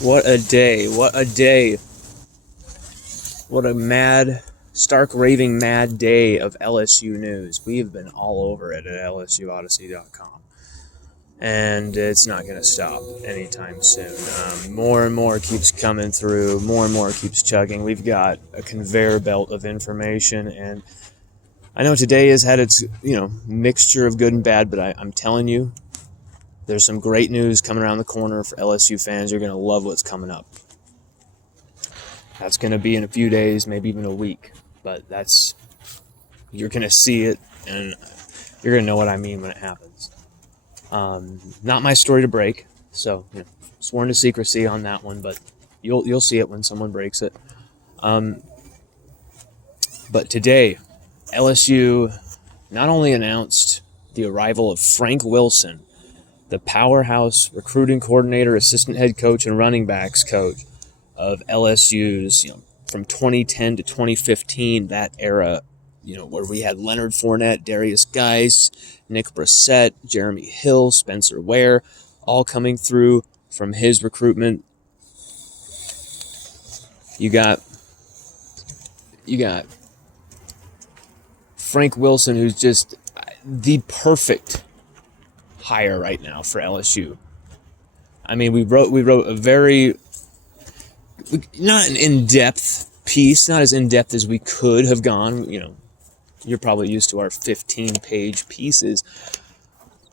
What a day. What a day. What a mad, stark raving mad day of LSU news. We have been all over it at LSUODYSSEY.com. And it's not going to stop anytime soon. More and more keeps coming through. More and more keeps chugging. We've got a conveyor belt of information. And I know today has had its, mixture of good and bad, but I'm telling you, there's some great news coming around the corner for LSU fans. You're going to love what's coming up. That's going to be in a few days, maybe even a week. But you're going to see it, and you're going to know what I mean when it happens. Not my story to break, so sworn to secrecy on that one, but you'll see it when someone breaks it. But today, LSU not only announced the arrival of Frank Wilson, the powerhouse recruiting coordinator, assistant head coach, and running backs coach of LSU's, from 2010 to 2015, that era, where we had Leonard Fournette, Darius Geis, Nick Brissett, Jeremy Hill, Spencer Ware, all coming through from his recruitment. You got Frank Wilson, who's just the perfect hire right now for LSU. I mean, we wrote a very, not an in-depth piece, not as in-depth as we could have gone. You're probably used to our 15-page pieces.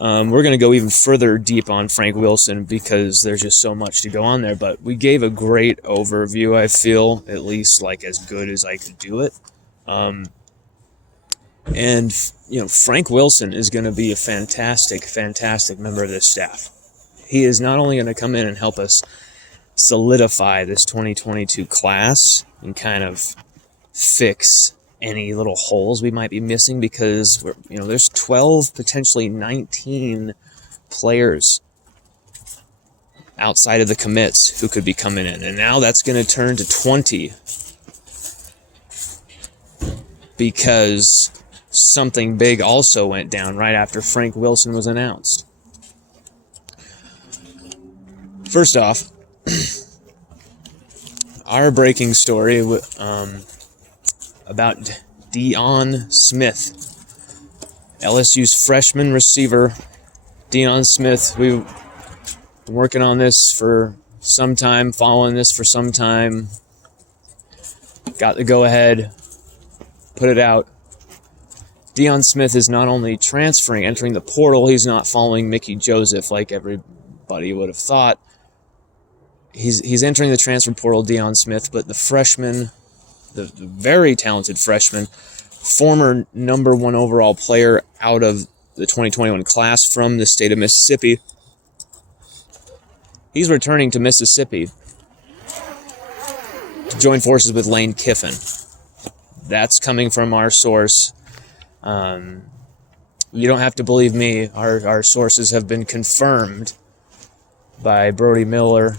We're going to go even further deep on Frank Wilson because there's just so much to go on there. But we gave a great overview, I feel, at least like as good as I could do it. And Frank Wilson is going to be a fantastic, fantastic member of this staff. He is not only going to come in and help us solidify this 2022 class and kind of fix any little holes we might be missing, because there's 12, potentially 19 players outside of the commits who could be coming in, and now that's going to turn to 20 because something big also went down right after Frank Wilson was announced. First off, our breaking story about Deion Smith, LSU's freshman receiver. Deion Smith, we've been working on this for some time, following this for some time. Got the go-ahead, put it out. Deion Smith is not only entering the portal, he's not following Mickey Joseph like everybody would have thought. He's entering the transfer portal, Deion Smith, but the freshman, the very talented freshman, former number 1 overall player out of the 2021 class from the state of Mississippi, he's returning to Mississippi to join forces with Lane Kiffin. That's coming from our source. You don't have to believe me. Our sources have been confirmed by Brody Miller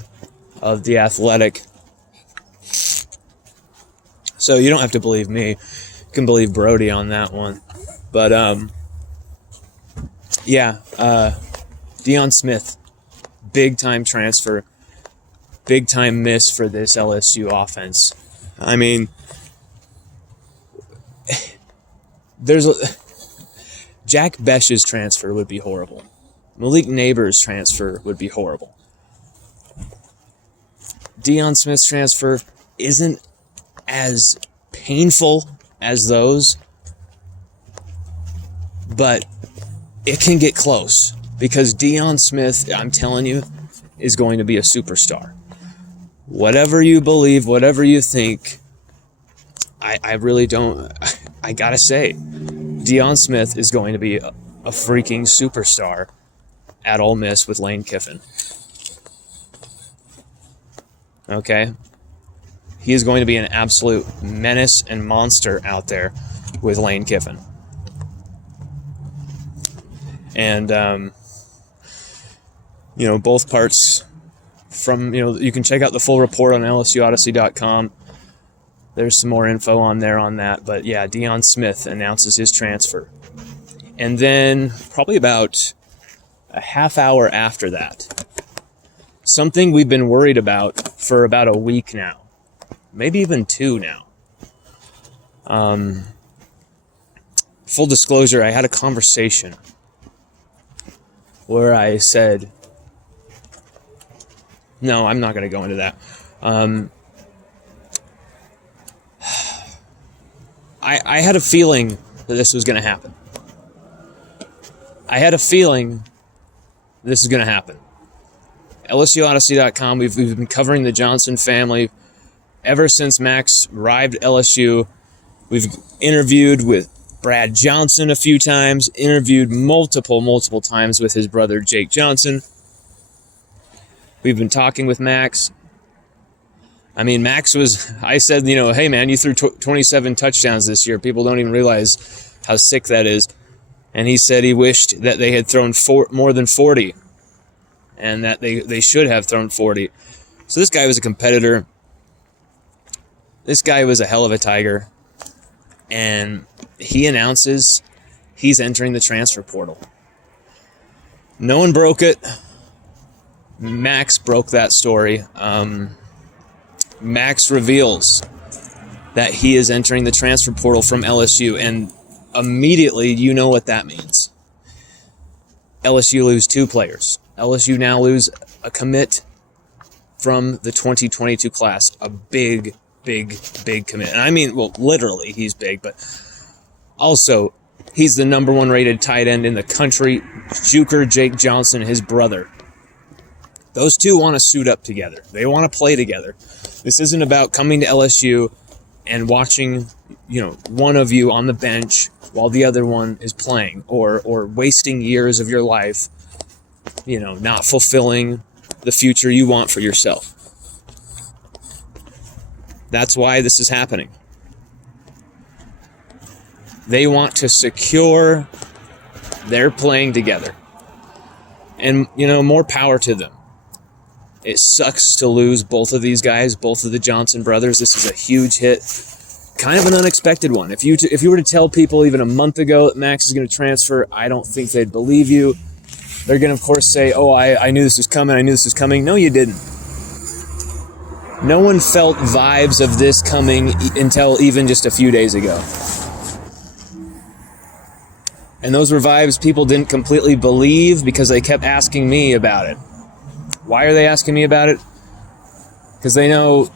of The Athletic. So you don't have to believe me. You can believe Brody on that one. But, Deion Smith, big-time transfer, big-time miss for this LSU offense. I mean, Jack Besh's transfer would be horrible. Malik Neighbors' transfer would be horrible. Deion Smith's transfer isn't as painful as those, but it can get close because Deion Smith, I'm telling you, is going to be a superstar. Whatever you believe, whatever you think, I really don't. I gotta say, Deion Smith is going to be a freaking superstar at Ole Miss with Lane Kiffin. Okay? He is going to be an absolute menace and monster out there with Lane Kiffin. And, both parts from, you can check out the full report on LSUODYSSEY.com. There's some more info on there on that. But yeah, Deion Smith announces his transfer. And then probably about a half hour after that, something we've been worried about for about a week now, maybe even 2 now. Full disclosure, I had a conversation where I said, no, I'm not going to go into that. I had a feeling that this was going to happen. I had a feeling this is going to happen. LSUODYSSEY.com, we've been covering the Johnson family ever since Max arrived at LSU. We've interviewed with Brad Johnson a few times, interviewed multiple times with his brother Jake Johnson. We've been talking with Max. I mean, I said, hey man, you threw 27 touchdowns this year. People don't even realize how sick that is. And he said he wished that they had thrown more than 40. And that they should have thrown 40. So this guy was a competitor. This guy was a hell of a Tiger. And he announces he's entering the transfer portal. No one broke it. Max broke that story. Max reveals that he is entering the transfer portal from LSU, and immediately you know what that means. LSU lose 2 players. LSU now lose a commit from the 2022 class, a big commit. And I mean, well, literally he's big, but also he's the number 1 rated tight end in the country. Juker Jake Johnson, his brother. Those two want to suit up together. They want to play together. This isn't about coming to LSU and watching, one of you on the bench while the other one is playing, or wasting years of your life, not fulfilling the future you want for yourself. That's why this is happening. They want to secure their playing together. And, more power to them. It sucks to lose both of these guys, both of the Johnson brothers. This is a huge hit. Kind of an unexpected one. If you were to tell people even a month ago that Max is going to transfer, I don't think they'd believe you. They're going to, of course, say, oh, I knew this was coming. No, you didn't. No one felt vibes of this coming until even just a few days ago. And those were vibes people didn't completely believe because they kept asking me about it. Why are they asking me about it? Because they know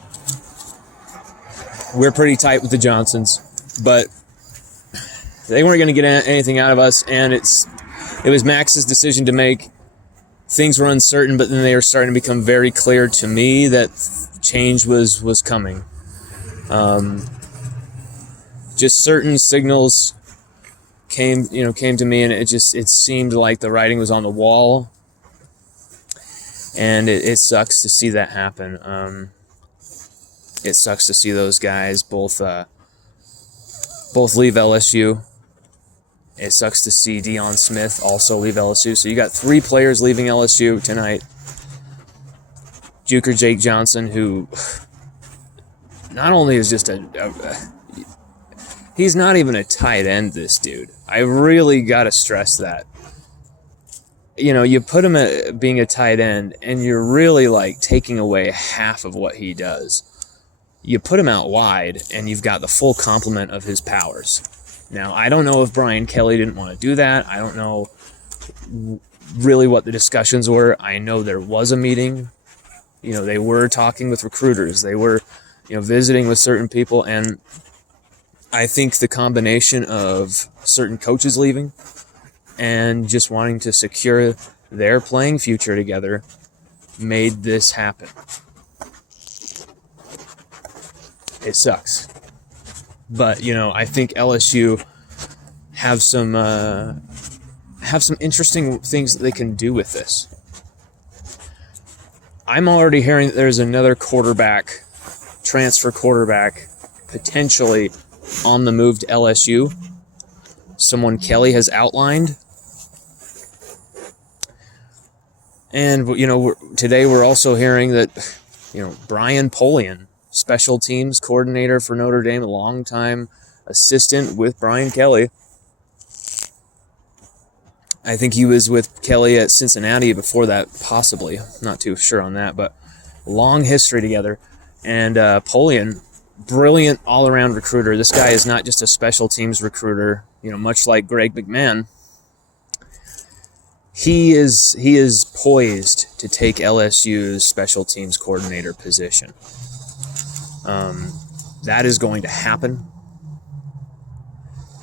we're pretty tight with the Johnsons, but they weren't going to get anything out of us, and it was Max's decision to make. Things were uncertain, but then they were starting to become very clear to me that change was coming. Just certain signals came to me, and it seemed like the writing was on the wall. And it sucks to see that happen. It sucks to see those guys both leave LSU. It sucks to see Deion Smith also leave LSU. So you got 3 players leaving LSU tonight. Juker Jake Johnson, who not only is just he's not even a tight end, this dude. I really got to stress that. You put him at being a tight end, and you're really taking away half of what he does. You put him out wide, and you've got the full complement of his powers. Now, I don't know if Brian Kelly didn't want to do that. I don't know really what the discussions were. I know there was a meeting. They were talking with recruiters. They were, visiting with certain people, and I think the combination of certain coaches leaving and just wanting to secure their playing future together made this happen. It sucks. But, I think LSU have some interesting things that they can do with this. I'm already hearing that there's another transfer quarterback, potentially on the move to LSU. Someone Kelly has outlined. And, today we're also hearing that, Brian Polian, special teams coordinator for Notre Dame, a longtime assistant with Brian Kelly, I think he was with Kelly at Cincinnati before that, possibly. Not too sure on that, but long history together. And Polian, brilliant all-around recruiter. This guy is not just a special teams recruiter, much like Greg McMahon. He is poised to take LSU's special teams coordinator position. That is going to happen.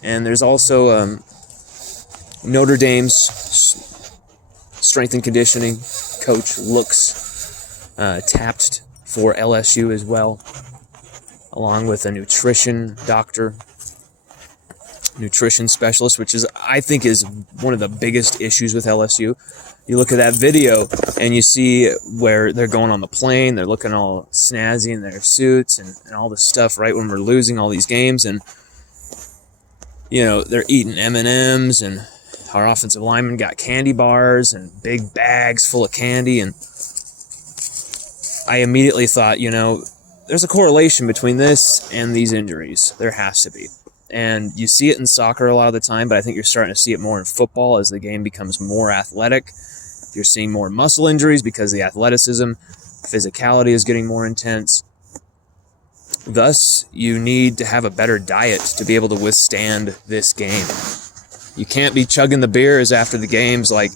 And there's also Notre Dame's strength and conditioning coach looks tapped for LSU as well, along with a nutrition specialist, which I think is one of the biggest issues with LSU. You look at that video and you see where they're going on the plane, they're looking all snazzy in their suits and all this stuff right when we're losing all these games, and they're eating M&Ms, and our offensive linemen got candy bars and big bags full of candy, and I immediately thought, there's a correlation between this and these injuries. There has to be. And you see it in soccer a lot of the time, but I think you're starting to see it more in football as the game becomes more athletic. You're seeing more muscle injuries because the athleticism, physicality is getting more intense. Thus, you need to have a better diet to be able to withstand this game. You can't be chugging the beers after the games like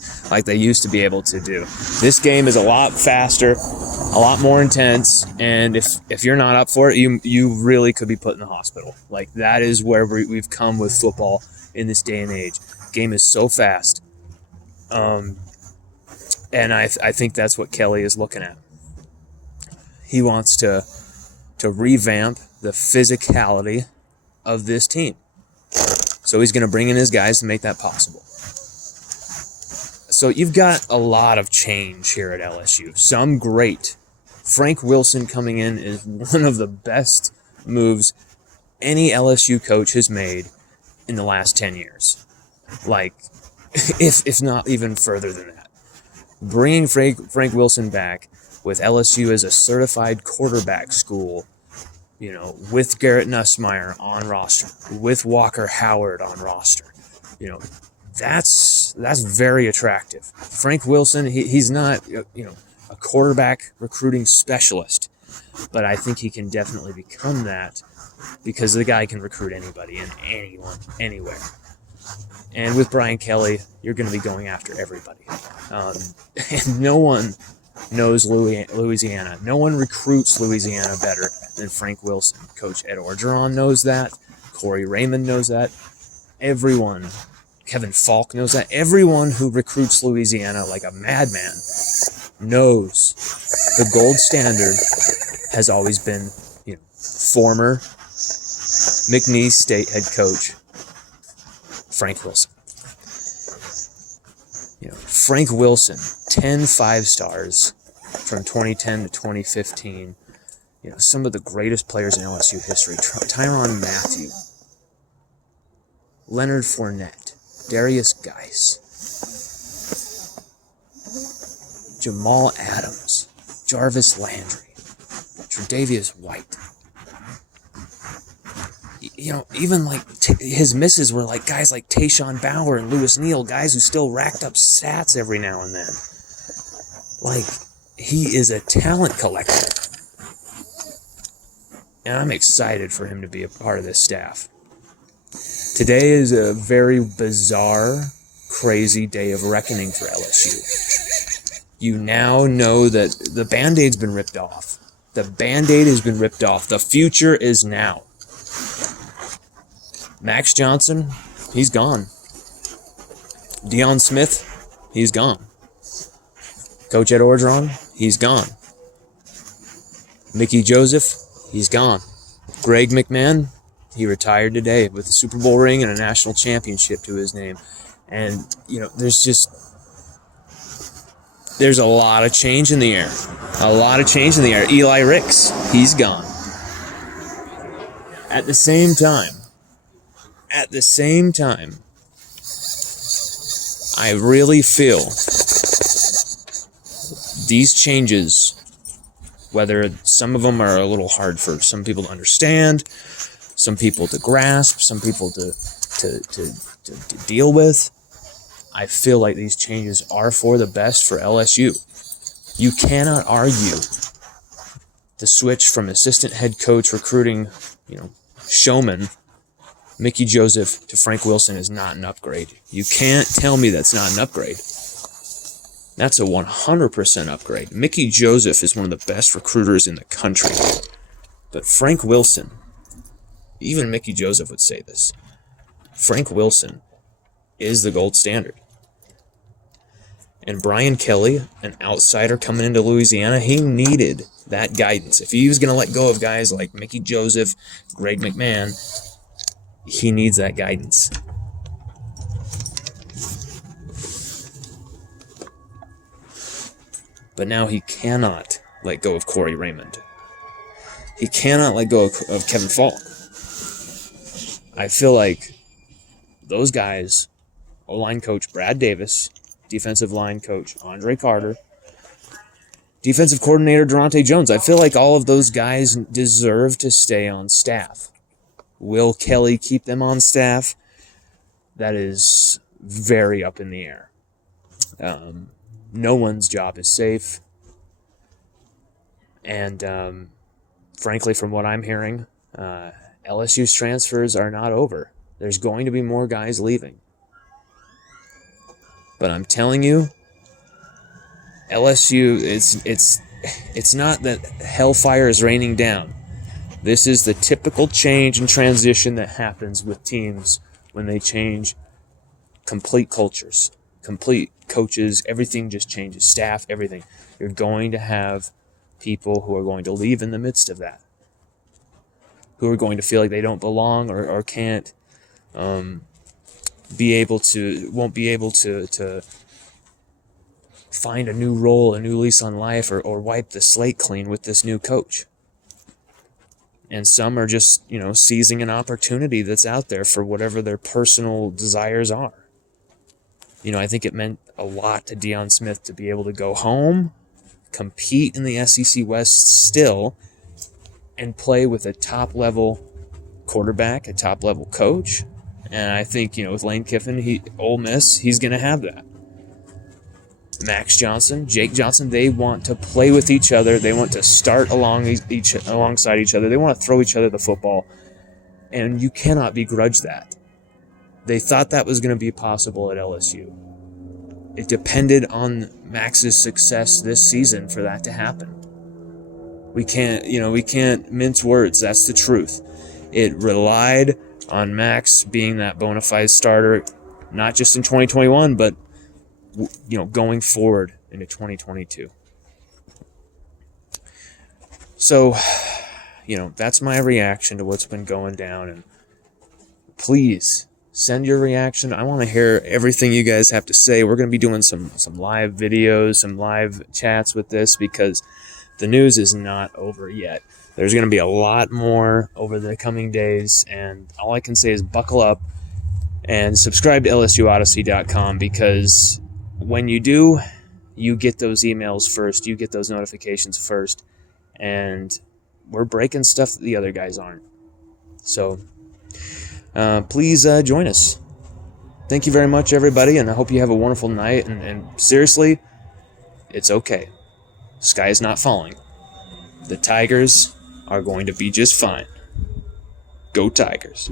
they used to be able to do. This game is a lot faster, a lot more intense, and if you're not up for it, you really could be put in the hospital. That is where we've come with football in this day and age. Game is so fast. And I think that's what Kelly is looking at. He wants to revamp the physicality of this team. So he's going to bring in his guys to make that possible. So you've got a lot of change here at LSU. Some great. Frank Wilson coming in is one of the best moves any LSU coach has made in the last 10 years. If not even further than that. Bringing Frank Wilson back with LSU as a certified quarterback school, with Garrett Nussmeier on roster, with Walker Howard on roster, that's very attractive. Frank Wilson, he's not, a quarterback recruiting specialist, but I think he can definitely become that because the guy can recruit anybody and anyone, anywhere. And with Brian Kelly, you're going to be going after everybody. And no one knows Louisiana. No one recruits Louisiana better than Frank Wilson. Coach Ed Orgeron knows that. Corey Raymond knows that. Everyone, Kevin Falk knows that. Everyone who recruits Louisiana like a madman knows the gold standard has always been, former McNeese State head coach Frank Wilson. Frank Wilson, 10 5-stars from 2010 to 2015. Some of the greatest players in LSU history. Tyrann Mathieu, Leonard Fournette, Darius Geis, Jamal Adams, Jarvis Landry, Tre'Davious White. Even his misses were guys like Tayshawn Bauer and Lewis Neal, guys who still racked up stats every now and then. He is a talent collector. And I'm excited for him to be a part of this staff. Today is a very bizarre, crazy day of reckoning for LSU. You now know that the Band-Aid's been ripped off. The Band-Aid has been ripped off. The future is now. Max Johnson, he's gone. Deion Smith, he's gone. Coach Ed Orgeron, he's gone. Mickey Joseph, he's gone. Greg McMahon, he retired today with a Super Bowl ring and a national championship to his name. And, there's a lot of change in the air. A lot of change in the air. Eli Ricks, he's gone. At the same time, I really feel these changes, whether some of them are a little hard for some people to understand, some people to grasp, some people to deal with, I feel like these changes are for the best for LSU. You cannot argue the switch from assistant head coach recruiting, showman Mickey Joseph to Frank Wilson is not an upgrade. You can't tell me that's not an upgrade. That's a 100% upgrade. Mickey Joseph is one of the best recruiters in the country. But Frank Wilson, even Mickey Joseph would say this, Frank Wilson is the gold standard. And Brian Kelly, an outsider coming into Louisiana, he needed that guidance. If he was going to let go of guys like Mickey Joseph, Greg McMahon, he needs that guidance. But now he cannot let go of Corey Raymond. He cannot let go of Kevin Falk. I feel like those guys, O-line coach Brad Davis, defensive line coach Andre Carter, defensive coordinator Durante Jones, I feel like all of those guys deserve to stay on staff. Will Kelly keep them on staff? That is very up in the air. No one's job is safe. And frankly, from what I'm hearing, LSU's transfers are not over. There's going to be more guys leaving. But I'm telling you, LSU, it's not that hellfire is raining down. This is the typical change and transition that happens with teams when they change complete cultures, complete coaches, everything just changes, staff, everything. You're going to have people who are going to leave in the midst of that, who are going to feel like they don't belong or can't won't be able to find a new role, a new lease on life, or wipe the slate clean with this new coach. And some are just, seizing an opportunity that's out there for whatever their personal desires are. I think it meant a lot to Deion Smith to be able to go home, compete in the SEC West still, and play with a top-level quarterback, a top-level coach. And I think, with Lane Kiffin, Ole Miss, he's going to have that. Max Johnson, Jake Johnson, they want to play with each other. They want to start alongside each other. They want to throw each other the football. And you cannot begrudge that. They thought that was going to be possible at LSU. It depended on Max's success this season for that to happen. We can't mince words. That's the truth. It relied on Max being that bona fide starter, not just in 2021, but going forward into 2022. So, that's my reaction to what's been going down. And please send your reaction. I want to hear everything you guys have to say. We're going to be doing some live videos, some live chats with this, because the news is not over yet. There's going to be a lot more over the coming days, and all I can say is buckle up and subscribe to LSUODYSSEY.com, because when you do, you get those emails first, you get those notifications first, and we're breaking stuff that the other guys aren't. So please join us. Thank you very much, everybody, and I hope you have a wonderful night. And seriously, it's okay. The sky is not falling. The Tigers are going to be just fine. Go Tigers.